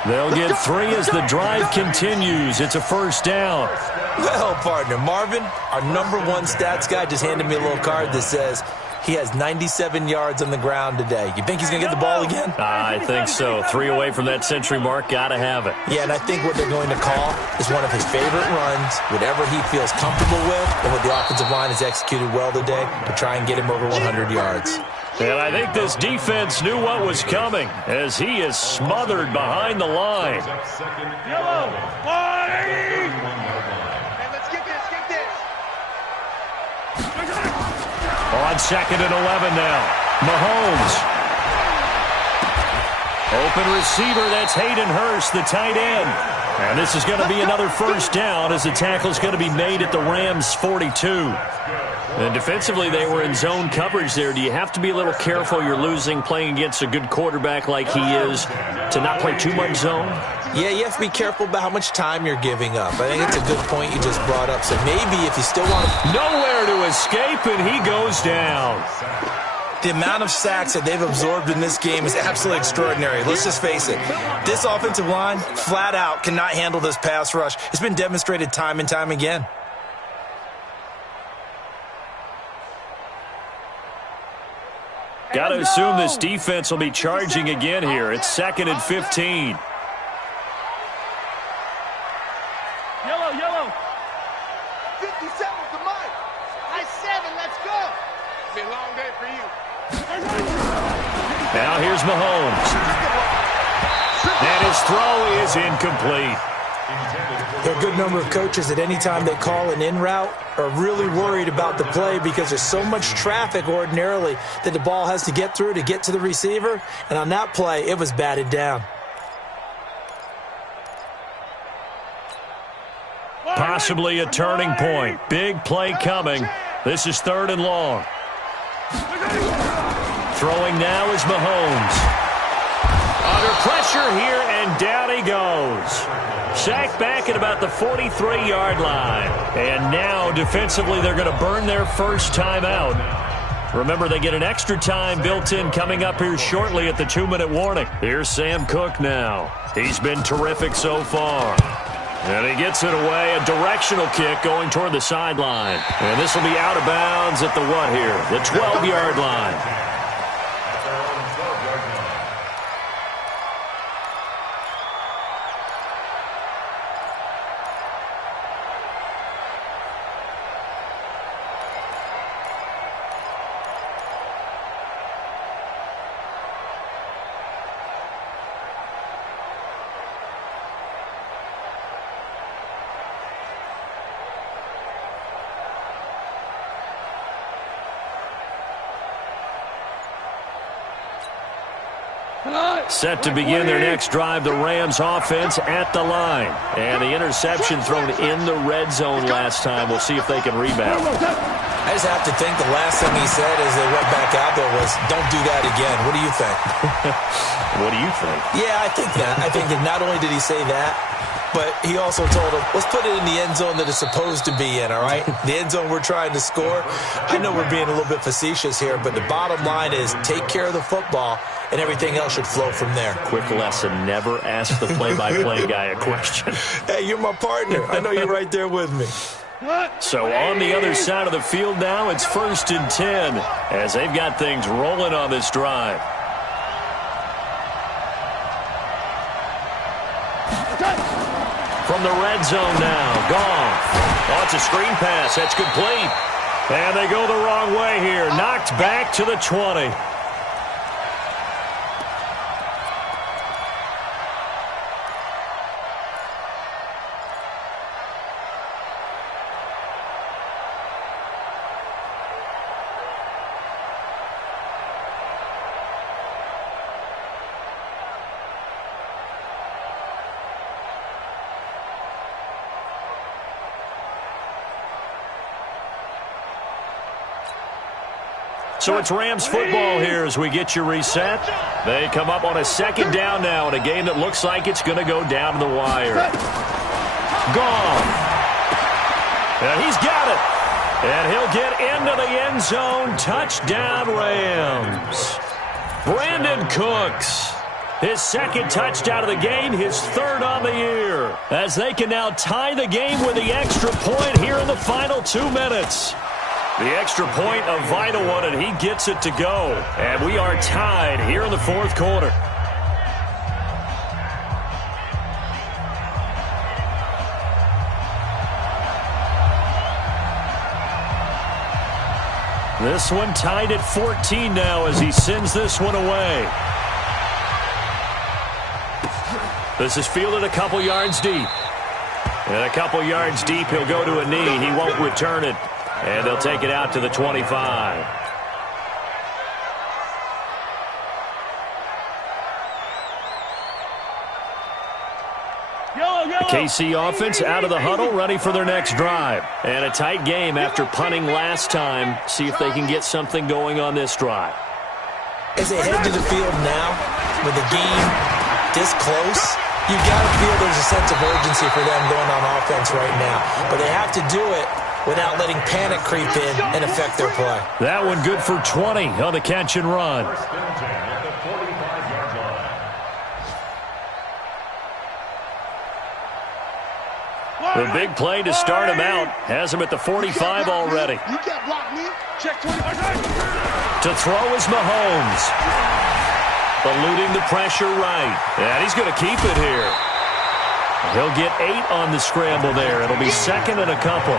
They'll get 3 as the drive continues. It's a first down. Well, partner, Marvin, our number 1 stats guy, just handed me a little card that says he has 97 yards on the ground today. You think he's going to get the ball again? I think so. 3 away from that century mark. Got to have it. Yeah, and I think what they're going to call is one of his favorite runs, whatever he feels comfortable with, and what the offensive line has executed well today to try and get him over 100 yards. And I think this defense knew what was coming as he is smothered behind the line. Yellow. Hey, let's get this. On 2nd and 11 now. Mahomes. Open receiver, that's Hayden Hurst, the tight end. And this is going to be another first down as the tackle is going to be made at the Rams' 42. And defensively, they were in zone coverage there. Do you have to be a little careful? You're losing playing against a good quarterback like he is to not play too much zone? Yeah, you have to be careful about how much time you're giving up. I think it's a good point you just brought up. So maybe if you still want to... Nowhere to escape, and he goes down. The amount of sacks that they've absorbed in this game is absolutely extraordinary. Let's just face it. This offensive line, flat out, cannot handle this pass rush. It's been demonstrated time and time again. Got to assume this defense will be charging again here. It's 2nd and 15. Yellow. 57 to Mike. I said Be a long day for you. Now here's Mahomes. And his throw is incomplete. There are a good number of coaches at any time they call an in route are really worried about the play because there's so much traffic ordinarily that the ball has to get through to get to the receiver. And on that play, it was batted down. Possibly a turning point. Big play coming. This is 3rd and long. Throwing now is Mahomes. Under pressure here, and down he goes. Sacked back at about the 43-yard line. And now, defensively, they're going to burn their first timeout. Remember, they get an extra time built in coming up here shortly at the 2-minute warning. Here's Sam Cook now. He's been terrific so far. And he gets it away, a directional kick going toward the sideline. And this will be out of bounds at the what here? The 12-yard line. Set to begin their next drive, the Rams offense at the line. And the interception thrown in the red zone last time. We'll see if they can rebound. I just have to think the last thing he said as they went back out there was, don't do that again. What do you think? What do you think? Yeah, I think that. I think that not only did he say that, but he also told him, let's put it in the end zone that it's supposed to be in, all right? The end zone we're trying to score. I know we're being a little bit facetious here, but the bottom line is take care of the football, and everything else should flow from there. Quick lesson, never ask the play-by-play guy a question. Hey, you're my partner. I know you're right there with me. So on the other side of the field now, it's 1st and 10 as they've got things rolling on this drive. From the red zone now, Goff. Oh, it's a screen pass. That's complete. And they go the wrong way here. Knocked back to the 20. So it's Rams football here as we get you reset. They come up on a 2nd down now in a game that looks like it's going to go down to the wire. Gone. And he's got it. And he'll get into the end zone. Touchdown, Rams. Brandon Cooks. His 2nd touchdown of the game, his 3rd on the year. As they can now tie the game with the extra point here in the final 2 minutes. The extra point, a vital one, and he gets it to go. And we are tied here in the 4th quarter. This one tied at 14 now as he sends this one away. This is fielded a couple yards deep. And a couple yards deep, he'll go to a knee. He won't return it. And they'll take it out to the 25. The KC offense out of the huddle, ready for their next drive. And a tight game after punting last time. See if they can get something going on this drive. As they head to the field now, with the game this close, you got to feel there's a sense of urgency for them going on offense right now. But they have to do it without letting panic creep in and affect their play. That one good for 20 on the catch and run. The big play to start him out has him at the 45 already. You can't block me. Check 20. To throw is Mahomes. Eluding the pressure right. And he's going to keep it here. He'll get 8 on the scramble there. It'll be 2nd and a couple.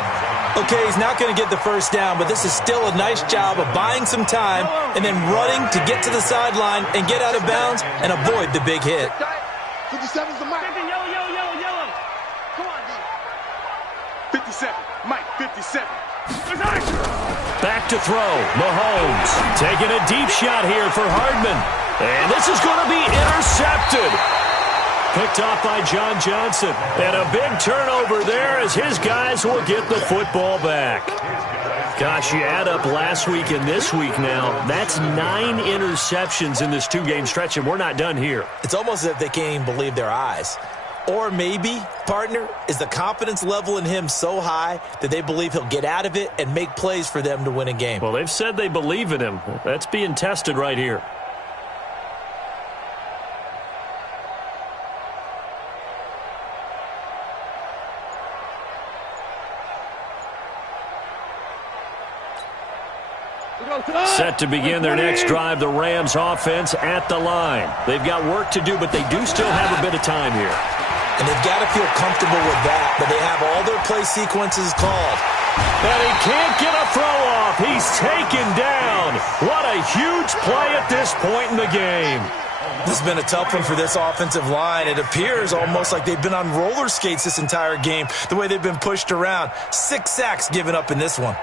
Okay, he's not going to get the first down, but this is still a nice job of buying some time and then running to get to the sideline and get out of bounds and avoid the big hit. 57's the Mike. Yellow. Come on, D. 57. Mike, 57. Back to throw. Mahomes taking a deep shot here for Hardman. And this is going to be intercepted. Picked off by John Johnson. And a big turnover there as his guys will get the football back. Gosh, you add up last week and this week now. That's 9 interceptions in this 2-game stretch, and we're not done here. It's almost as if they can't even believe their eyes. Or maybe, partner, is the confidence level in him so high that they believe he'll get out of it and make plays for them to win a game. Well, they've said they believe in him. That's being tested right here. Set to begin their next drive, the Rams offense at the line. They've got work to do, but they do still have a bit of time here. And they've got to feel comfortable with that, but they have all their play sequences called. And he can't get a throw off. He's taken down. What a huge play at this point in the game. This has been a tough one for this offensive line. It appears almost like they've been on roller skates this entire game, the way they've been pushed around. 6 sacks given up in this one.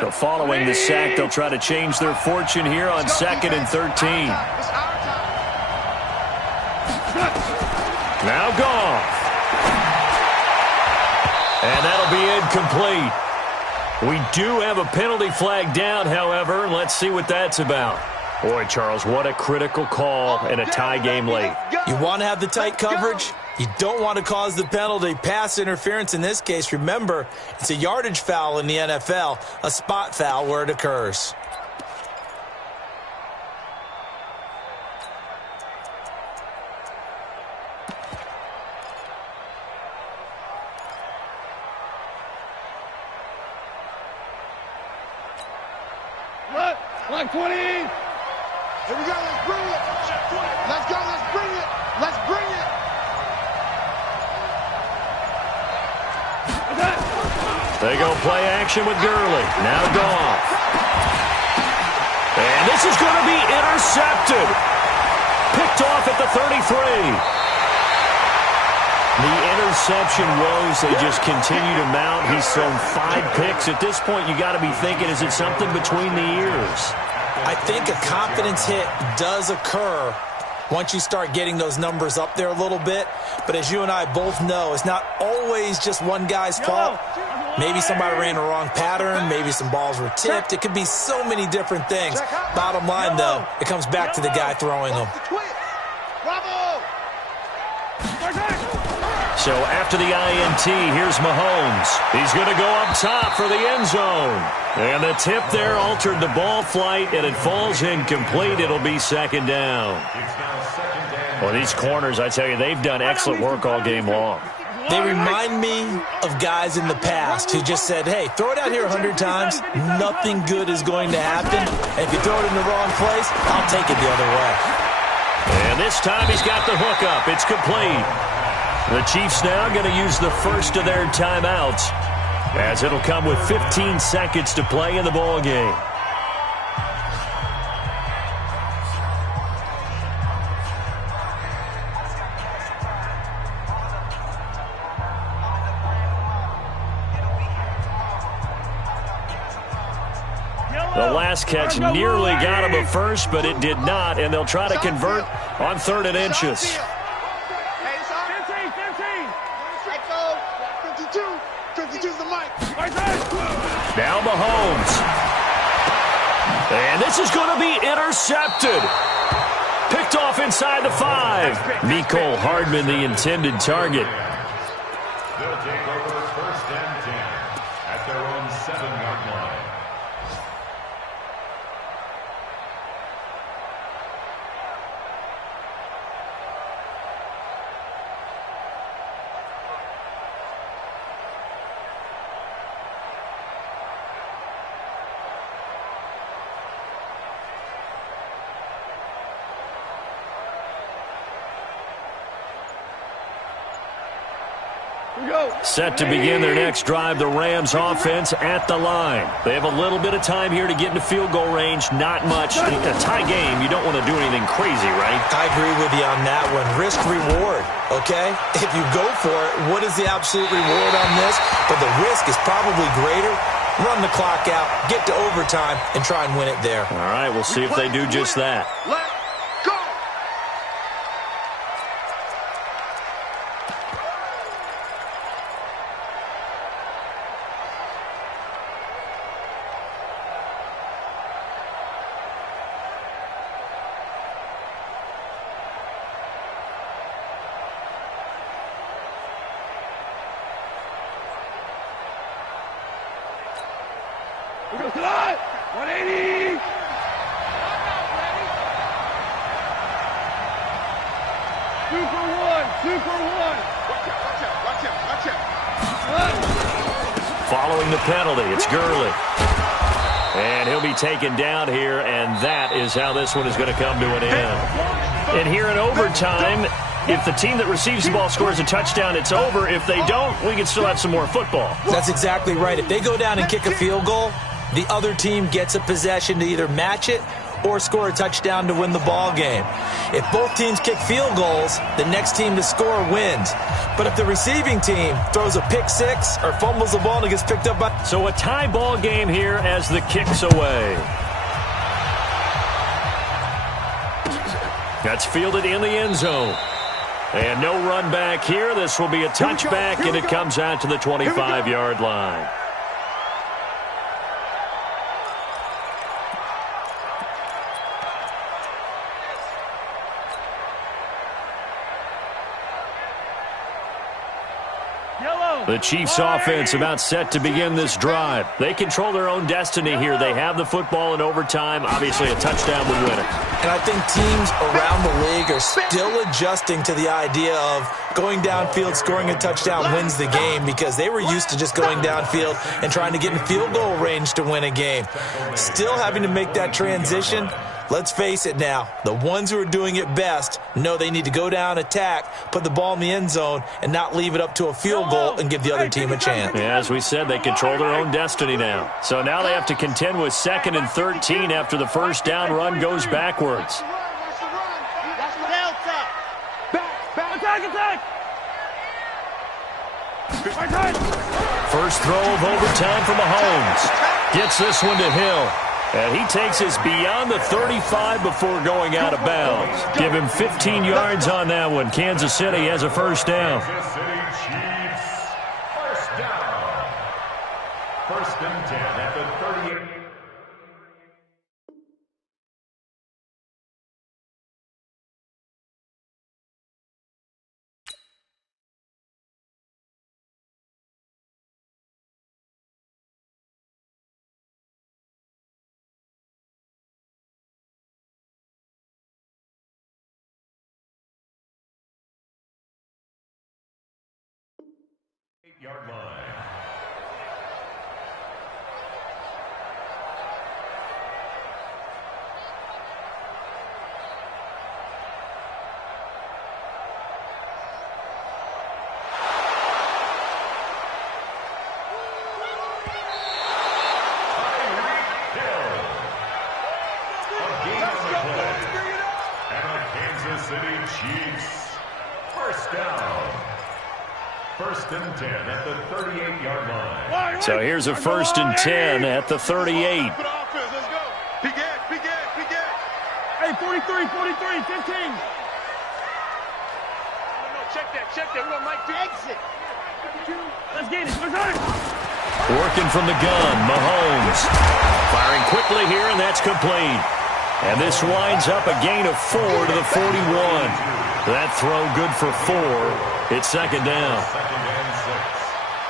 So following the sack, they'll try to change their fortune here on 2nd and 13. Now Goff. And that'll be incomplete. We do have a penalty flag down, however. Let's see what that's about. Boy, Charles, what a critical call and a tie game late. You want to have the tight coverage? You don't want to cause the penalty. Pass interference in this case. Remember, it's a yardage foul in the NFL, a spot foul where it occurs. Like 20. Here we go. Let's bring it. Let's go. Let's bring it. Let's bring it. They go play action with Gurley. Now Goff. And this is going to be intercepted. Picked off at the 33. The interception woes, they just continue to mount. He's thrown 5 picks. At this point, you got to be thinking, is it something between the ears? I think a confidence hit does occur once you start getting those numbers up there a little bit. But as you and I both know, it's not always just one guy's fault. Maybe somebody ran a wrong pattern. Maybe some balls were tipped. It could be so many different things. Bottom line, though, it comes back to the guy throwing them. Bravo! So after the INT, here's Mahomes. He's going to go up top for the end zone. And the tip there altered the ball flight, and it falls incomplete. It'll be 2nd down. Well, these corners, I tell you, they've done excellent work all game long. They remind me of guys in the past who just said, hey, throw it out here 100 times. Nothing good is going to happen. And if you throw it in the wrong place, I'll take it the other way. And this time he's got the hook up. It's complete. The Chiefs now going to use the first of their timeouts, as it'll come with 15 seconds to play in the ball game. The last catch nearly got him a first, but it did not, and they'll try to convert on 3rd and inches. 52's the mic. Now Mahomes. And this is going to be intercepted. Picked off inside the 5. Mecole Hardman, the intended target. They'll take over 1st and 10 at their own 7-yard line. Set to begin their next drive, the Rams offense at the line. They have a little bit of time here to get into field goal range, not much. In a tie game, you don't want to do anything crazy, right? I agree with you on that one. Risk reward, okay? If you go for it, what is the absolute reward on this? But the risk is probably greater. Run the clock out, get to overtime, and try and win it there. All right, we'll see if they do just that. Let's go. We go tonight. 180. Super one. Watch out. Following the penalty, it's Gurley. And he'll be taken down here, and that is how this one is going to come to an end. And here in overtime, if the team that receives the ball scores a touchdown, it's over. If they don't, we can still have some more football. That's exactly right. If they go down and kick a field goal, the other team gets a possession to either match it or score a touchdown to win the ball game. If both teams kick field goals, the next team to score wins. But if the receiving team throws a pick six or fumbles the ball and it gets picked up by... So a tie ball game here as the kick's away. That's fielded in the end zone. And no run back here. This will be a touchback, and it comes out to the 25-yard line. The Chiefs offense about set to begin this drive. They control their own destiny here. They have the football in overtime. Obviously, a touchdown would win it. And I think teams around the league are still adjusting to the idea of going downfield, scoring a touchdown wins the game, because they were used to just going downfield and trying to get in field goal range to win a game. Still having to make that transition. Let's face it now, the ones who are doing it best know they need to go down, attack, put the ball in the end zone, and not leave it up to a field goal and give the other team a chance. Yeah, as we said, they control their own destiny now. So now they have to contend with 2nd and 13 after the first down run goes backwards. First throw of overtime for Mahomes. Gets this one to Hill. And he takes us beyond the 35 before going out of bounds. Give him 15 yards on that one. Kansas City has a first down. Kansas City Chiefs, first down. 1st and 10 at the 38. Yard line. Kansas City Chiefs, first down. 1st and 10 at the 38-yard line. So here's a 1st and 10 at the 38. Let's go. Big Ed. Hey, 43, 15. No, check that. We want Mike to exit. Let's get it. Working from the gun, Mahomes. Firing quickly here, and that's complete. And this winds up a gain of 4 to the 41. That throw good for 4. It's 2nd down. 2nd and 6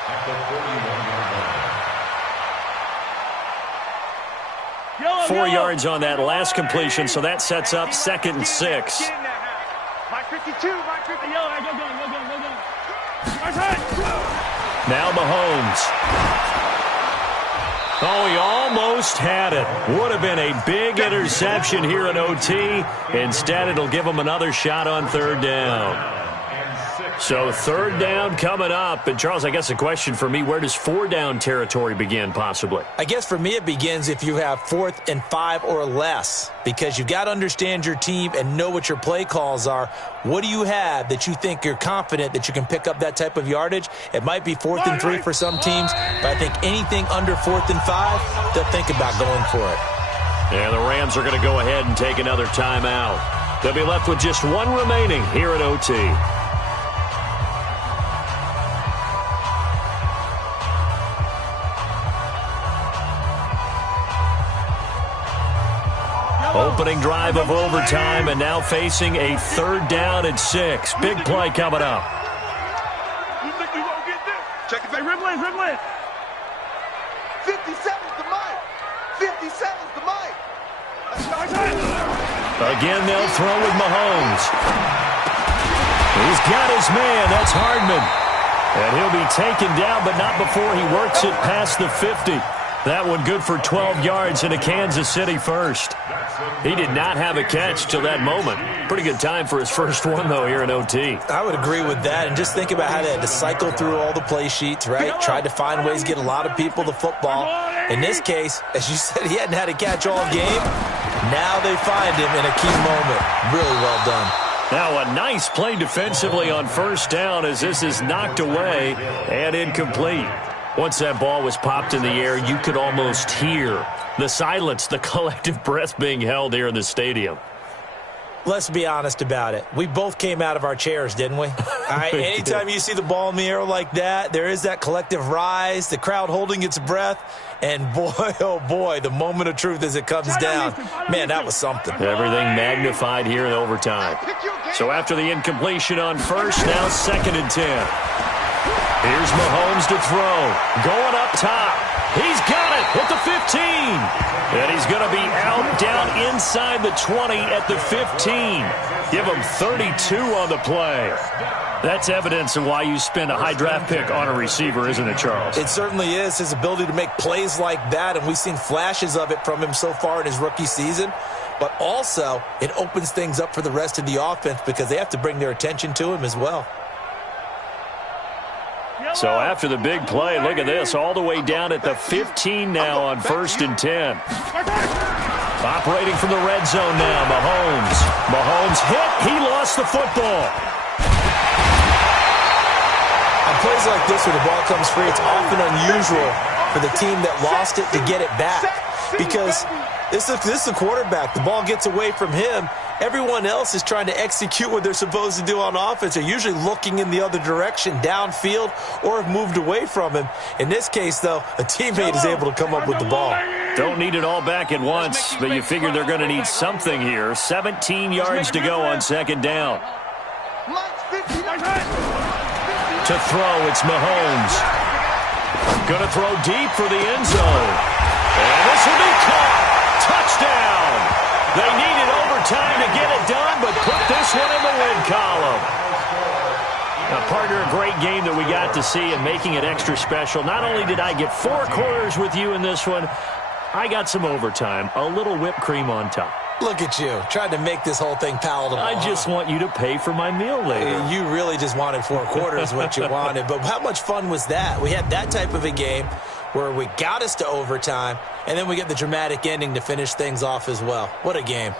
at the 41-yard line. 4 yards on that last completion, so that sets up 2nd and 6. Mike 52. Now Mahomes. Oh, he almost had it. Would have been a big interception here in OT. Instead, it'll give him another shot on 3rd down. And 6 So 3rd down coming up. And, Charles, I guess the question for me, where does 4-down territory begin possibly? I guess for me it begins if you have 4th and 5 or less, because you've got to understand your team and know what your play calls are. What do you have that you think you're confident that you can pick up that type of yardage? It might be 4th and 3 for some teams, but I think anything under 4th and 5, they'll think about going for it. Yeah, the Rams are going to go ahead and take another timeout. They'll be left with just one remaining here at OT. Opening drive of overtime, and now facing a 3rd down and 6. Big play coming up. You think we won't get this? Check it. Hey, Ridley. 57's the mic. 57's the mic. Again, they'll throw with Mahomes. He's got his man. That's Hardman. And he'll be taken down, but not before he works it past the 50. That one good for 12 yards in a Kansas City first. He did not have a catch till that moment. Pretty good time for his first one, though, here in OT. I would agree with that. And just think about how they had to cycle through all the play sheets, right? Tried to find ways to get a lot of people the football. In this case, as you said, he hadn't had a catch all game. Now they find him in a key moment. Really well done. Now a nice play defensively on 1st down as this is knocked away and incomplete. Once that ball was popped in the air, you could almost hear the silence, the collective breath being held here in the stadium. Let's be honest about it. We both came out of our chairs, didn't we? All right, anytime you see the ball in the air like that, there is that collective rise, the crowd holding its breath, and boy, oh boy, the moment of truth as it comes down. Man, that was something. Everything magnified here in overtime. So after the incompletion on 1st, now 2nd and 10. Here's Mahomes to throw. Going up top. He's got it at the 15. And he's going to be out down inside the 20 at the 15. Give him 32 on the play. That's evidence of why you spend a high draft pick on a receiver, isn't it, Charles? It certainly is. His ability to make plays like that, and we've seen flashes of it from him so far in his rookie season. But also, it opens things up for the rest of the offense because they have to bring their attention to him as well. So after the big play, look at this, all the way down at the 15 now on 1st and 10. Operating from the red zone now, Mahomes. Mahomes hit. He lost the football. On plays like this where the ball comes free, it's often unusual for the team that lost it to get it back. Because this is the quarterback. The ball gets away from him. Everyone else is trying to execute what they're supposed to do on offense. They're usually looking in the other direction, downfield, or have moved away from him. In this case, though, a teammate is able to come up with the ball. Don't need it all back at once, but you figure they're going to need something here. 17 yards to go on 2nd down. To throw, it's Mahomes. Going to throw deep for the end zone. And this will be caught. Touchdown. They needed overtime to get it done, but put this one in the win column. Now, partner, a great game that we got to see and making it extra special. Not only did I get 4 quarters with you in this one, I got some overtime, a little whipped cream on top. Look at you, trying to make this whole thing palatable. I just want you to pay for my meal later. You really just wanted 4 quarters what you wanted, but how much fun was that? We had that type of a game where we got us to overtime, and then we get the dramatic ending to finish things off as well. What a game.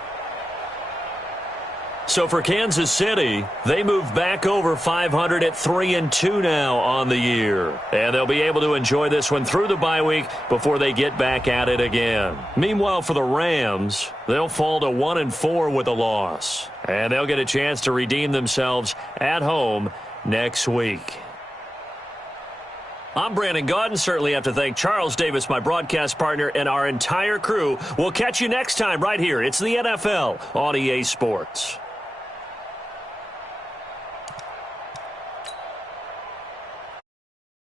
So for Kansas City, they move back over 500 at 3-2 now on the year. And they'll be able to enjoy this one through the bye week before they get back at it again. Meanwhile, for the Rams, they'll fall to 1-4 with a loss. And they'll get a chance to redeem themselves at home next week. I'm Brandon Gaudin. Certainly have to thank Charles Davis, my broadcast partner, and our entire crew. We'll catch you next time right here. It's the NFL on EA Sports.